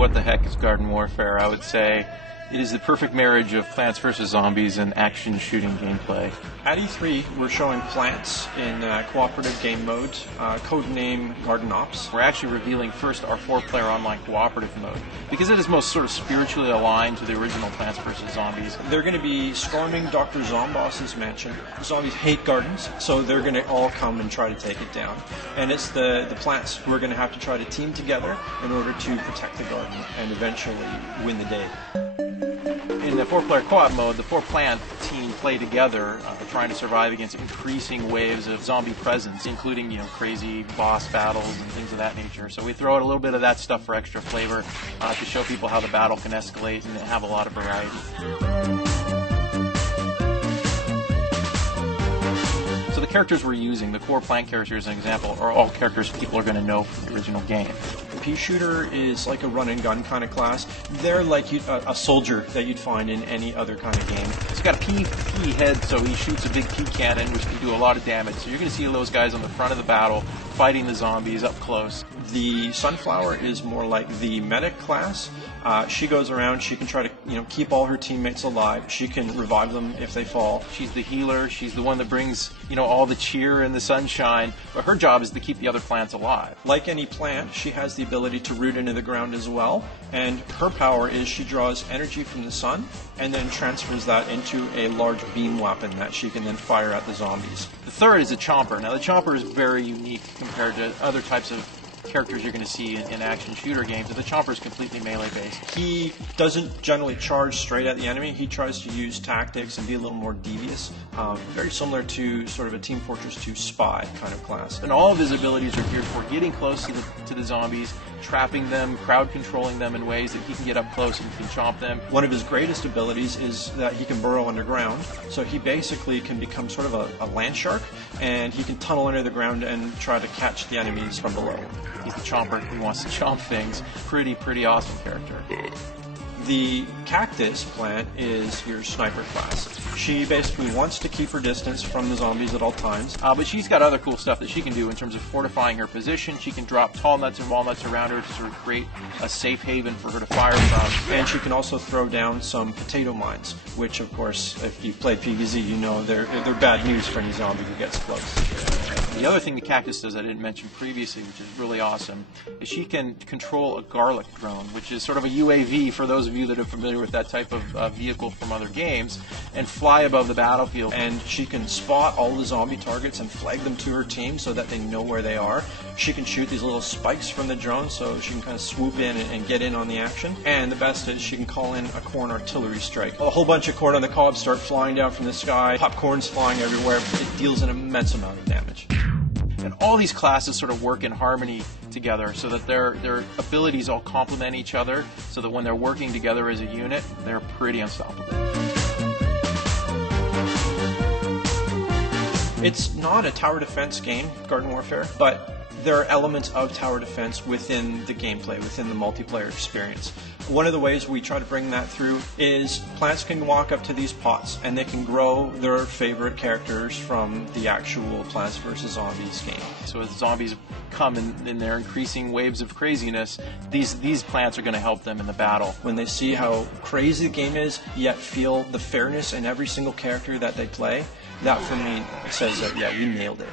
what the heck is Garden Warfare, I would say it is the perfect marriage of Plants vs. Zombies and action shooting gameplay. At E3, we're showing Plants in cooperative game mode, codename Garden Ops. We're actually revealing first our 4-player online cooperative mode, because it is most sort of spiritually aligned to the original Plants vs. Zombies. They're going to be storming Dr. Zomboss's mansion. Zombies hate gardens, so they're going to all come and try to take it down. And it's the plants who are going to have to try to team together in order to protect the garden and eventually win the day. In the 4-player co-op mode, the 4-plant team play together, trying to survive against increasing waves of zombie presence, including, crazy boss battles and things of that nature. So we throw out a little bit of that stuff for extra flavor to show people how the battle can escalate and have a lot of variety. So the characters we're using, the core plant characters, as an example, are all characters people are going to know from the original game. Pea shooter is like a run-and-gun kind of class. They're like a soldier that you'd find in any other kind of game. He's got a pea head, so he shoots a big pea cannon, which can do a lot of damage. So you're going to see those guys on the front of the battle fighting the zombies up close. The Sunflower is more like the medic class. She goes around, she can try to keep all her teammates alive. She can revive them if they fall. She's the healer, she's the one that brings all the cheer and the sunshine, but her job is to keep the other plants alive. Like any plant, she has the ability to root into the ground as well, and her power is she draws energy from the sun and then transfers that into a large beam weapon that she can then fire at the zombies. The third is a chomper. Now the chomper is very unique compared to other types of characters you're going to see in action shooter games, and the chomper is completely melee based. He doesn't generally charge straight at the enemy. He tries to use tactics and be a little more devious. Very similar to sort of a Team Fortress 2 spy kind of class. And all of his abilities are geared for getting close to the zombies, trapping them, crowd controlling them in ways that he can get up close and can chomp them. One of his greatest abilities is that he can burrow underground, so he basically can become sort of a land shark, and he can tunnel under the ground and try to catch the enemies from below. He's the chomper who wants to chomp things. Pretty awesome character. The cactus plant is your sniper class. She basically wants to keep her distance from the zombies at all times. But she's got other cool stuff that she can do in terms of fortifying her position. She can drop tall nuts and walnuts around her to sort of create a safe haven for her to fire from. And she can also throw down some potato mines, which of course, if you've played PvZ, you know they're bad news for any zombie who gets close. The other thing the cactus does I didn't mention previously, which is really awesome, is she can control a garlic drone, which is sort of a UAV for those of you that are familiar with that type of vehicle from other games, and fly above the battlefield. And she can spot all the zombie targets and flag them to her team so that they know where they are. She can shoot these little spikes from the drone so she can kind of swoop in and get in on the action. And the best is she can call in a corn artillery strike. A whole bunch of corn on the cob start flying down from the sky, popcorn's flying everywhere. It deals an immense amount of damage. And all these classes sort of work in harmony together so that their abilities all complement each other, so that when they're working together as a unit, they're pretty unstoppable. It's not a tower defense game, Garden Warfare, but there are elements of tower defense within the gameplay, within the multiplayer experience. One of the ways we try to bring that through is plants can walk up to these pots and they can grow their favorite characters from the actual Plants vs. Zombies game. So as zombies come in their increasing waves of craziness, these plants are going to help them in the battle. When they see how crazy the game is, yet feel the fairness in every single character that they play, that for me says that, yeah, you nailed it.